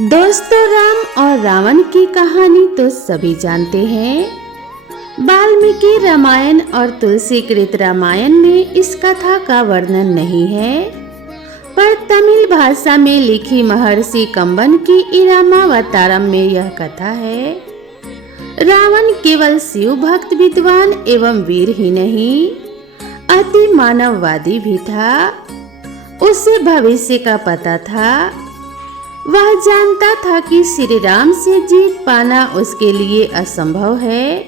दोस्तों, राम और रावण की कहानी तो सभी जानते हैं। वाल्मीकि रामायण और तुलसीकृत रामायण में इस कथा का वर्णन नहीं है, पर तमिल भाषा में लिखी महर्षि कंबन की इरामावतारम में यह कथा है। रावण केवल शिव भक्त विद्वान एवं वीर ही नहीं, अति मानववादी भी था। उसे भविष्य का पता था। वह जानता था कि श्री राम से जीत पाना उसके लिए असंभव है।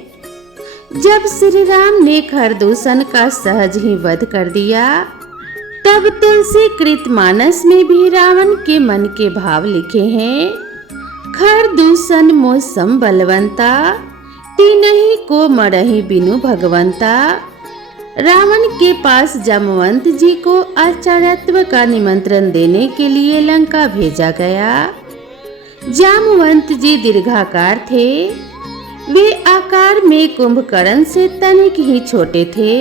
जब श्री राम ने खरदूषण का सहज ही वध कर दिया, तब तुलसीकृत मानस में भी रावण के मन के भाव लिखे हैं। खरदूषण मौसम बलवंता, तीनहि को मरहि बिनु भगवंता। रावण के पास जामवंत जी को आचार्यत्व का निमंत्रण देने के लिए लंका भेजा गया। जामवंत जी दीर्घाकार थे। वे आकार में कुंभकर्ण से तनिक ही छोटे थे।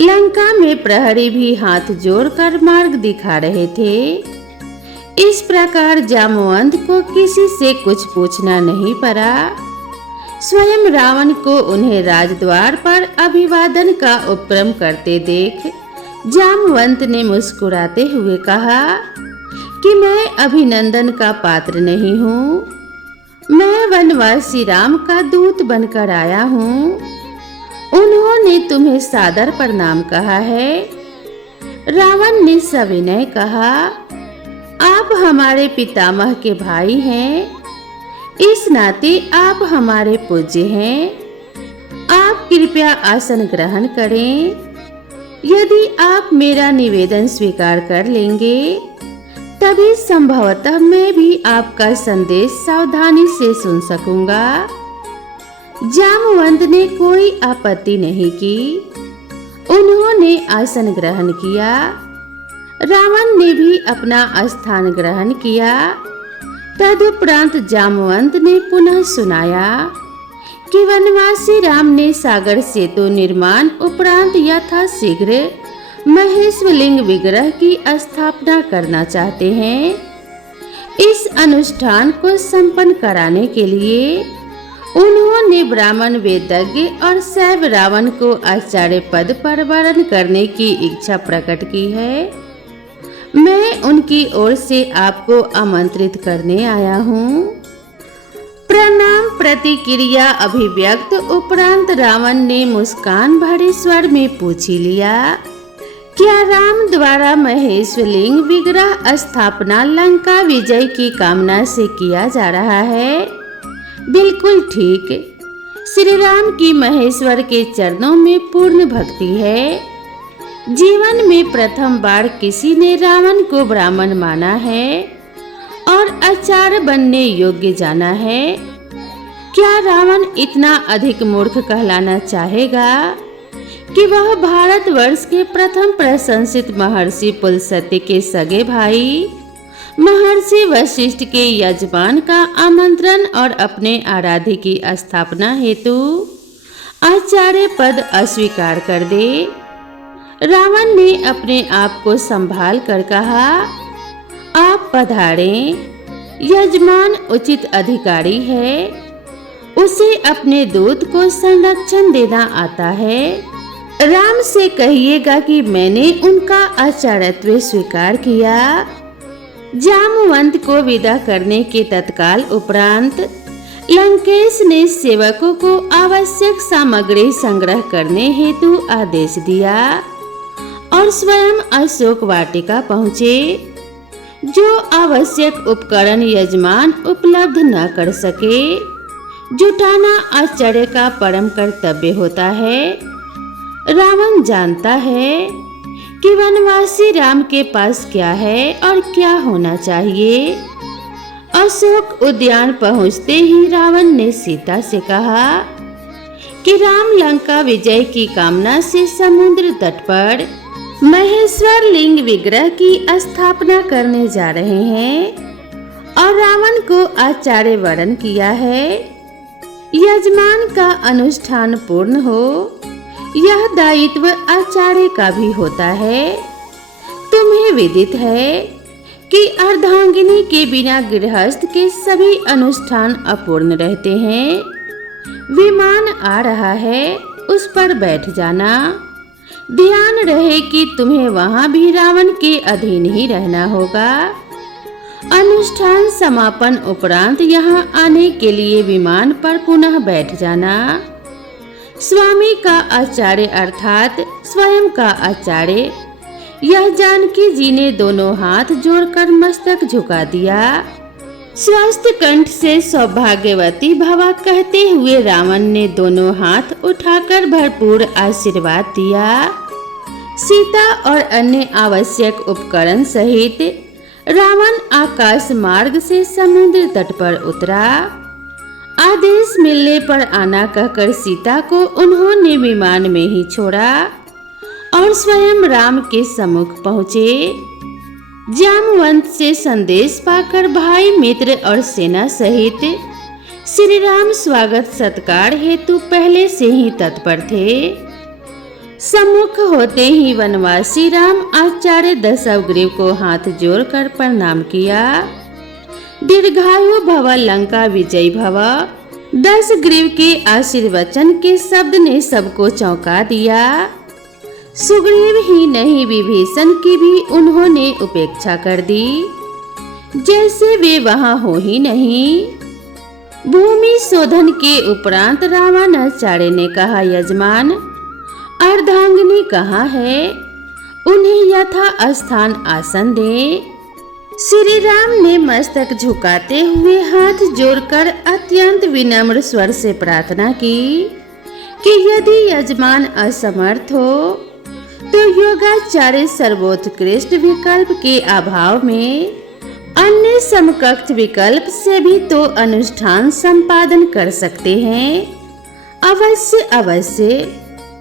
लंका में प्रहरी भी हाथ जोड़कर मार्ग दिखा रहे थे। इस प्रकार जामवंत को किसी से कुछ पूछना नहीं पड़ा। स्वयं रावण को उन्हें राजद्वार पर अभिवादन का उपक्रम करते देख जामवंत ने मुस्कुराते हुए कहा कि मैं अभिनंदन का पात्र नहीं हूँ। मैं वनवासी राम का दूत बनकर आया हूँ। उन्होंने तुम्हें सादर प्रणाम कहा है। रावण ने सविनय कहा, आप हमारे पितामह के भाई हैं। इस नाते आप हमारे पूज्य हैं। आप कृपया आसन ग्रहण करें। यदि आप मेरा निवेदन स्वीकार कर लेंगे, तभी संभवतः मैं भी आपका संदेश सावधानी से सुन सकूंगा। जामवंत ने कोई आपत्ति नहीं की। उन्होंने आसन ग्रहण किया। रावण ने भी अपना स्थान ग्रहण किया। तदुपरांत जामवंत ने पुनः सुनाया कि वनवासी राम ने सागर सेतु निर्माण उपरांत यथाशीघ्र महेश्वलिंग विग्रह की स्थापना करना चाहते हैं। इस अनुष्ठान को संपन्न कराने के लिए उन्होंने ब्राह्मण वेदज्ञ और शैव रावण को आचार्य पद पर वरण करने की इच्छा प्रकट की है। मैं उनकी ओर से आपको आमंत्रित करने आया हूँ। प्रणाम प्रतिक्रिया अभिव्यक्त उपरांत रावण ने मुस्कान भरे स्वर में पूछ लिया, क्या राम द्वारा महेश्वलिंग विग्रह स्थापना लंका विजय की कामना से किया जा रहा है? बिल्कुल ठीक। श्री राम की महेश्वर के चरणों में पूर्ण भक्ति है। जीवन में प्रथम बार किसी ने रावण को ब्राह्मण माना है और आचार्य बनने योग्य जाना है। क्या रावण इतना अधिक मूर्ख कहलाना चाहेगा कि वह भारतवर्ष के प्रथम प्रशंसित महर्षि पुलस्त्य के सगे भाई महर्षि वशिष्ठ के यजमान का आमंत्रण और अपने आराध्य की स्थापना हेतु आचार्य पद अस्वीकार कर दे? रावण ने अपने आप को संभाल कर कहा, आप पधारें। यजमान उचित अधिकारी है। उसे अपने दूत को संरक्षण देना आता है। राम से कहिएगा कि मैंने उनका आचार्यत्व स्वीकार किया। जामवंत को विदा करने के तत्काल उपरांत लंकेश ने सेवकों को आवश्यक सामग्री संग्रह करने हेतु आदेश दिया और स्वयं अशोक वाटिका पहुँचे। जो आवश्यक उपकरण यजमान उपलब्ध न कर सके, जुटाना आचार्य का परम कर्तव्य होता है। रावण जानता है कि वनवासी राम के पास क्या है और क्या होना चाहिए। अशोक उद्यान पहुँचते ही रावण ने सीता से कहा कि राम लंका विजय की कामना से समुद्र तट पर महेश्वर लिंग विग्रह की स्थापना करने जा रहे हैं और रावण को आचार्य वरण किया है। यजमान का अनुष्ठान पूर्ण हो, यह दायित्व आचार्य का भी होता है। तुम्हें विदित है कि अर्धांगिनी के बिना गृहस्थ के सभी अनुष्ठान अपूर्ण रहते हैं। विमान आ रहा है, उस पर बैठ जाना। ध्यान रहे कि तुम्हें वहां भी रावण के अधीन ही रहना होगा। अनुष्ठान समापन उपरांत यहाँ आने के लिए विमान पर पुनः बैठ जाना। स्वामी का आचार्य अर्थात स्वयं का आचार्य यह जानकी जी ने दोनों हाथ जोड़कर मस्तक झुका दिया। स्वस्थ कंठ से सौभाग्यवती भवा कहते हुए रावण ने दोनों हाथ उठाकर भरपूर आशीर्वाद दिया। सीता और अन्य आवश्यक उपकरण सहित रावण आकाश मार्ग से समुद्र तट पर उतरा। आदेश मिलने पर आना कहकर सीता को उन्होंने विमान में ही छोड़ा और स्वयं राम के सम्मुख पहुँचे। जामवंत से संदेश पाकर भाई मित्र और सेना सहित श्री राम स्वागत सत्कार हेतु पहले से ही तत्पर थे। सम्मुख होते ही वनवासी राम आचार्य दशग्रीव को हाथ जोड़कर प्रणाम किया। दीर्घायु भव, लंका विजय भव। दशग्रीव के आशीर्वचन के शब्द ने सबको चौंका दिया। सुग्रीव ही नहीं, विभीषण की भी उन्होंने उपेक्षा कर दी, जैसे वे वहां हो ही नहीं। भूमि शोधन के उपरांत रावणाचार्य ने कहा, यजमान अर्धांगिनी कहाँ है? उन्हें यथा स्थान आसन दे। श्री राम ने मस्तक झुकाते हुए हाथ जोड़कर अत्यंत विनम्र स्वर से प्रार्थना की कि यदि यजमान असमर्थ हो तो योगाचार्य सर्वोत्कृष्ट विकल्प के अभाव में अन्य समकक्ष विकल्प से भी तो अनुष्ठान संपादन कर सकते हैं। अवश्य अवश्य,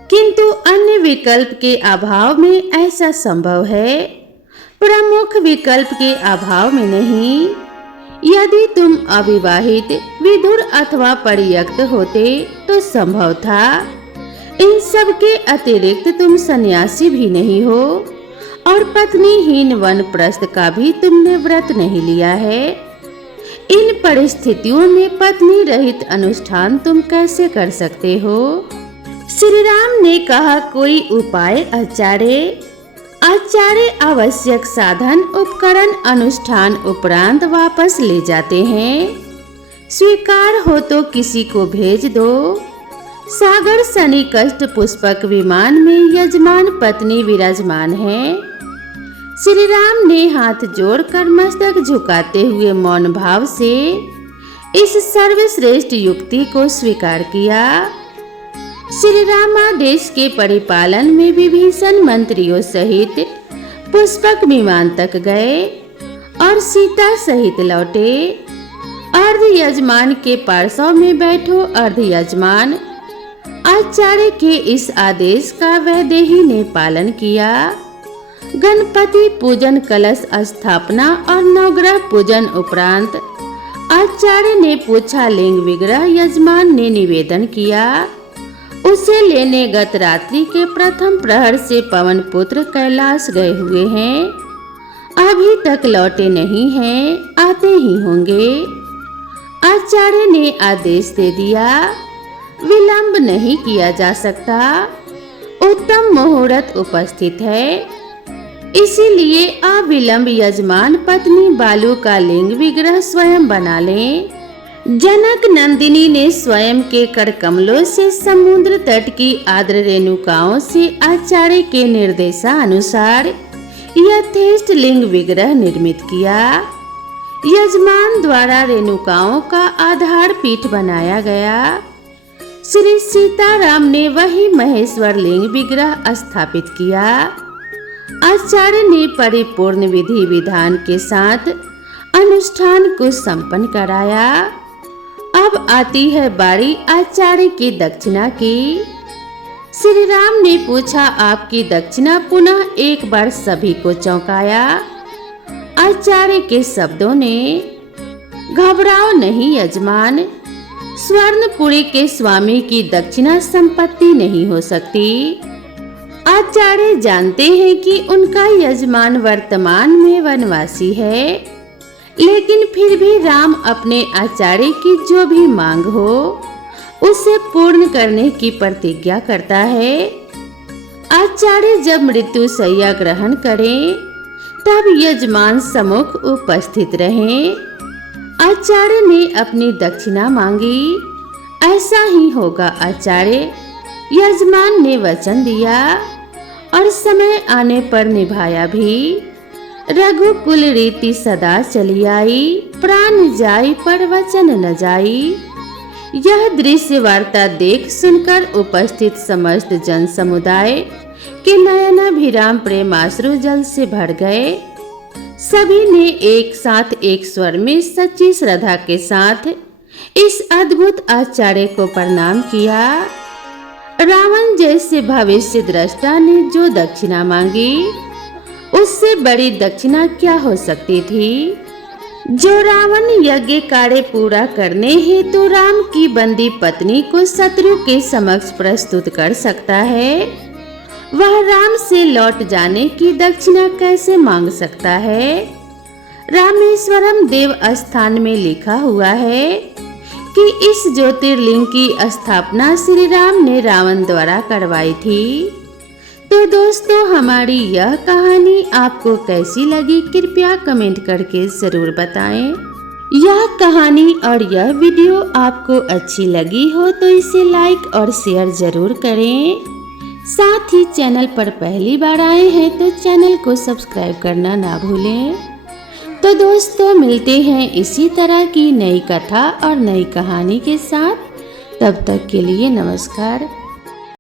किंतु अन्य विकल्प के अभाव में ऐसा संभव है, प्रमुख विकल्प के अभाव में नहीं। यदि तुम अविवाहित, विधुर अथवा परित्यक्त होते तो संभव था। इन सब के अतिरिक्त तुम सन्यासी भी नहीं हो और पत्नीहीन वानप्रस्थ का भी तुमने व्रत नहीं लिया है। इन परिस्थितियों में पत्नी रहित अनुष्ठान तुम कैसे कर सकते हो? श्री राम ने कहा, कोई उपाय आचार्य? आचार्य आवश्यक साधन उपकरण अनुष्ठान उपरांत वापस ले जाते हैं। स्वीकार हो तो किसी को भेज दो। सागर सन्निकष्ट पुष्पक विमान में यजमान पत्नी विराजमान है। श्री राम ने हाथ जोड़कर मस्तक झुकाते हुए मौन भाव से इस सर्वश्रेष्ठ युक्ति को स्वीकार किया। श्री रामादेश के परिपालन में विभीषण मंत्रियों सहित पुष्पक विमान तक गए और सीता सहित लौटे। अर्ध यजमान के पार्श्व में बैठो अर्ध यजमान आचार्य के इस आदेश का वैदेही ने पालन किया। गणपति पूजन, कलश स्थापना और नवग्रह पूजन उपरांत आचार्य ने पूछा, लिंग विग्रह? यजमान ने निवेदन किया। उसे लेने गत रात्रि के प्रथम प्रहर से पवन पुत्र कैलाश गए हुए हैं, अभी तक लौटे नहीं हैं, आते ही होंगे। आचार्य ने आदेश दे दिया, विलंब नहीं किया जा सकता। उत्तम मुहूर्त उपस्थित है, इसीलिए अविलंब यजमान पत्नी बालू का लिंग विग्रह स्वयं बना लें। जनक नंदिनी ने स्वयं के कर कमलों से समुद्र तट की आर्द्र रेणुकाओं से आचार्य के निर्देशानुसार यथेष्ट लिंग विग्रह निर्मित किया। यजमान द्वारा रेणुकाओं का आधार पीठ बनाया गया। श्री सीताराम ने वही महेश्वर लिंग विग्रह स्थापित किया। आचार्य ने परिपूर्ण विधि विधान के साथ अनुष्ठान को संपन्न कराया। अब आती है बारी आचार्य की दक्षिणा की। श्री राम ने पूछा, आपकी दक्षिणा? पुनः एक बार सभी को चौंकाया। आचार्य के शब्दों ने, घबराओ नहीं यजमान, स्वर्णपुरी के स्वामी की दक्षिणा संपत्ति नहीं हो सकती। आचार्य जानते हैं कि उनका यजमान वर्तमान में वनवासी है, लेकिन फिर भी राम अपने आचार्य की जो भी मांग हो उसे पूर्ण करने की प्रतिज्ञा करता है। आचार्य जब मृत्यु शैया ग्रहण करें तब यजमान सम्मुख उपस्थित रहे। आचार्य ने अपनी दक्षिणा मांगी। ऐसा ही होगा आचार्य, यजमान ने वचन दिया और समय आने पर निभाया भी। रघुकुल रीति सदा चली आई, प्राण जाई पर वचन न जाई। यह दृश्य वार्ता देख सुनकर उपस्थित समस्त जन समुदाय के नयनाभिराम प्रेमाश्रु जल से भर गए। सभी ने एक साथ एक स्वर में सच्ची श्रद्धा के साथ इस अद्भुत आचार्य को प्रणाम किया। रावण जैसे भविष्य दृष्टा ने जो दक्षिणा मांगी उससे बड़ी दक्षिणा क्या हो सकती थी। जो रावण यज्ञ कार्य पूरा करने हेतु राम की बंदी पत्नी को शत्रु के समक्ष प्रस्तुत कर सकता है, वह राम से लौट जाने की दक्षिणा कैसे मांग सकता है। रामेश्वरम देव स्थान में लिखा हुआ है कि इस ज्योतिर्लिंग की स्थापना श्री राम ने रावण द्वारा करवाई थी। तो दोस्तों, हमारी यह कहानी आपको कैसी लगी कृपया कमेंट करके जरूर बताएं। यह कहानी और यह वीडियो आपको अच्छी लगी हो तो इसे लाइक और शेयर जरूर करें। साथ ही चैनल पर पहली बार आए हैं तो चैनल को सब्सक्राइब करना ना भूलें। तो दोस्तों, मिलते हैं इसी तरह की नई कथा और नई कहानी के साथ। तब तक के लिए नमस्कार।